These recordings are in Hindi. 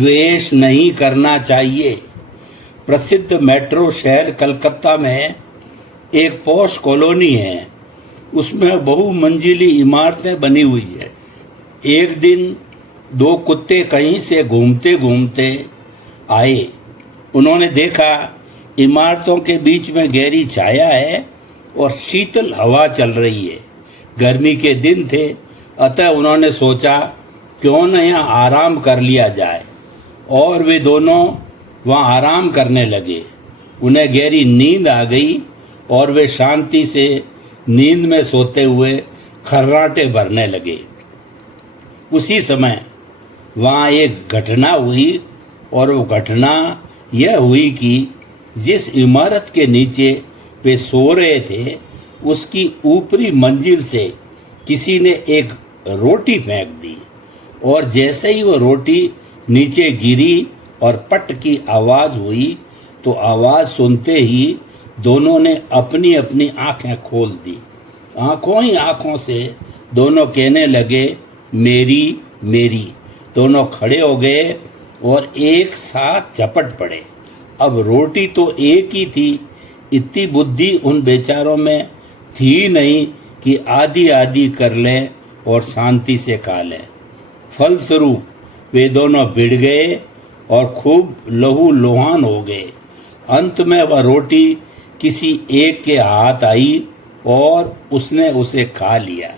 द्वेष नहीं करना चाहिए। प्रसिद्ध मेट्रो शहर कलकत्ता में एक पॉश कॉलोनी है, उसमें बहुमंजिली इमारतें बनी हुई है। एक दिन दो कुत्ते कहीं से घूमते घूमते आए। उन्होंने देखा इमारतों के बीच में गहरी छाया है और शीतल हवा चल रही है। गर्मी के दिन थे, अतः उन्होंने सोचा क्यों न यहाँ आराम कर लिया जाए, और वे दोनों वहाँ आराम करने लगे। उन्हें गहरी नींद आ गई और वे शांति से नींद में सोते हुए खर्राटे भरने लगे। उसी समय वहाँ एक घटना हुई, और वो घटना यह हुई कि जिस इमारत के नीचे वे सो रहे थे, उसकी ऊपरी मंजिल से किसी ने एक रोटी फेंक दी, और जैसे ही वो रोटी नीचे गिरी और पट की आवाज़ हुई, तो आवाज़ सुनते ही दोनों ने अपनी अपनी आंखें खोल दी। आंखों ही आंखों से दोनों कहने लगे, मेरी मेरी। दोनों खड़े हो गए और एक साथ झपट पड़े। अब रोटी तो एक ही थी, इतनी बुद्धि उन बेचारों में थी नहीं कि आधी आधी कर लें और शांति से खा लें। फलस्वरूप वे दोनों भिड़ गए और खूब लहूलुहान हो गए। अंत में वह रोटी किसी एक के हाथ आई और उसने उसे खा लिया।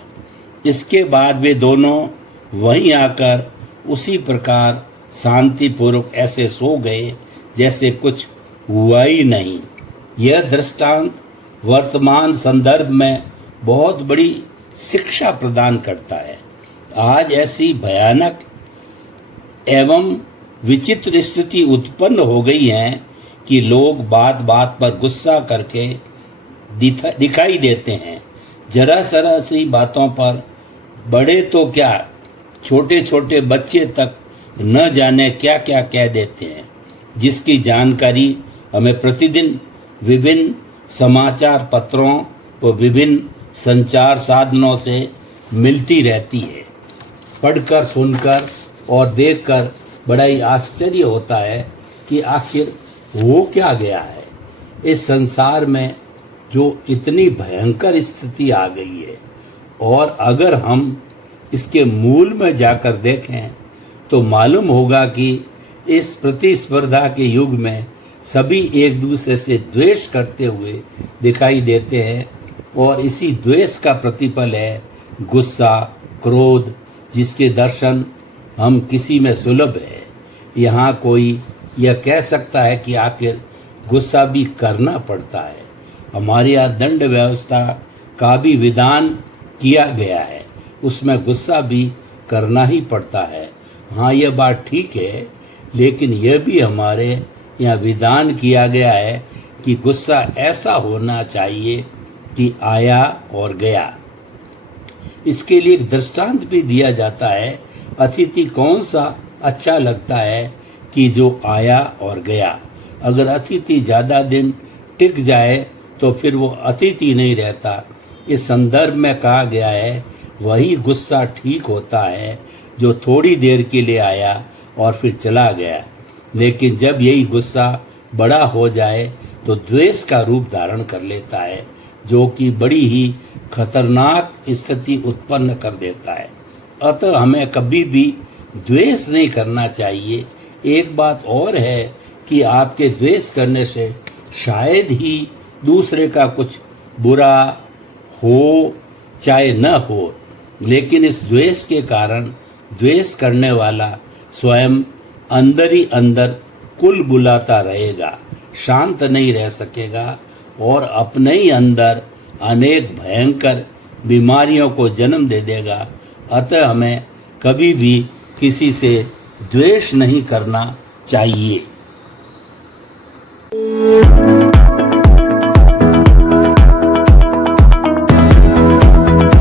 इसके बाद वे दोनों वहीं आकर उसी प्रकार शांतिपूर्वक ऐसे सो गए जैसे कुछ हुआ ही नहीं। यह दृष्टांत वर्तमान संदर्भ में बहुत बड़ी शिक्षा प्रदान करता है। आज ऐसी भयानक एवं विचित्र स्थिति उत्पन्न हो गई है कि लोग बात बात पर गुस्सा करके दिखाई देते हैं। जरा सरा सी बातों पर बड़े तो क्या, छोटे छोटे बच्चे तक न जाने क्या क्या कह देते हैं, जिसकी जानकारी हमें प्रतिदिन विभिन्न समाचार पत्रों व विभिन्न संचार साधनों से मिलती रहती है। पढ़कर, सुनकर और देखकर बड़ा ही आश्चर्य होता है कि आखिर हो क्या गया है इस संसार में, जो इतनी भयंकर स्थिति आ गई है। और अगर हम इसके मूल में जाकर देखें तो मालूम होगा कि इस प्रतिस्पर्धा के युग में सभी एक दूसरे से द्वेष करते हुए दिखाई देते हैं, और इसी द्वेष का प्रतिफल है गुस्सा, क्रोध, जिसके दर्शन हम किसी में सुलभ है। यहाँ कोई यह कह सकता है कि आखिर गुस्सा भी करना पड़ता है। हमारे यहाँ दंड व्यवस्था का भी विधान किया गया है, उसमें गुस्सा भी करना ही पड़ता है। हाँ, यह बात ठीक है, लेकिन यह भी हमारे यहाँ विधान किया गया है कि गुस्सा ऐसा होना चाहिए कि आया और गया। इसके लिए एक दृष्टांत भी दिया जाता है। अतिथि कौन सा अच्छा लगता है कि जो आया और गया। अगर अतिथि ज़्यादा दिन टिक जाए तो फिर वो अतिथि नहीं रहता। इस संदर्भ में कहा गया है, वही गुस्सा ठीक होता है जो थोड़ी देर के लिए आया और फिर चला गया। लेकिन जब यही गुस्सा बड़ा हो जाए तो द्वेष का रूप धारण कर लेता है, जो कि बड़ी ही खतरनाक स्थिति उत्पन्न कर देता है। अतः हमें कभी भी द्वेष नहीं करना चाहिए। एक बात और है कि आपके द्वेष करने से शायद ही दूसरे का कुछ बुरा हो चाहे न हो, लेकिन इस द्वेष के कारण द्वेष करने वाला स्वयं अंदर ही अंदर कुल बुलाता रहेगा, शांत नहीं रह सकेगा और अपने ही अंदर अनेक भयंकर बीमारियों को जन्म दे देगा। अतः हमें कभी भी किसी से द्वेष नहीं करना चाहिए।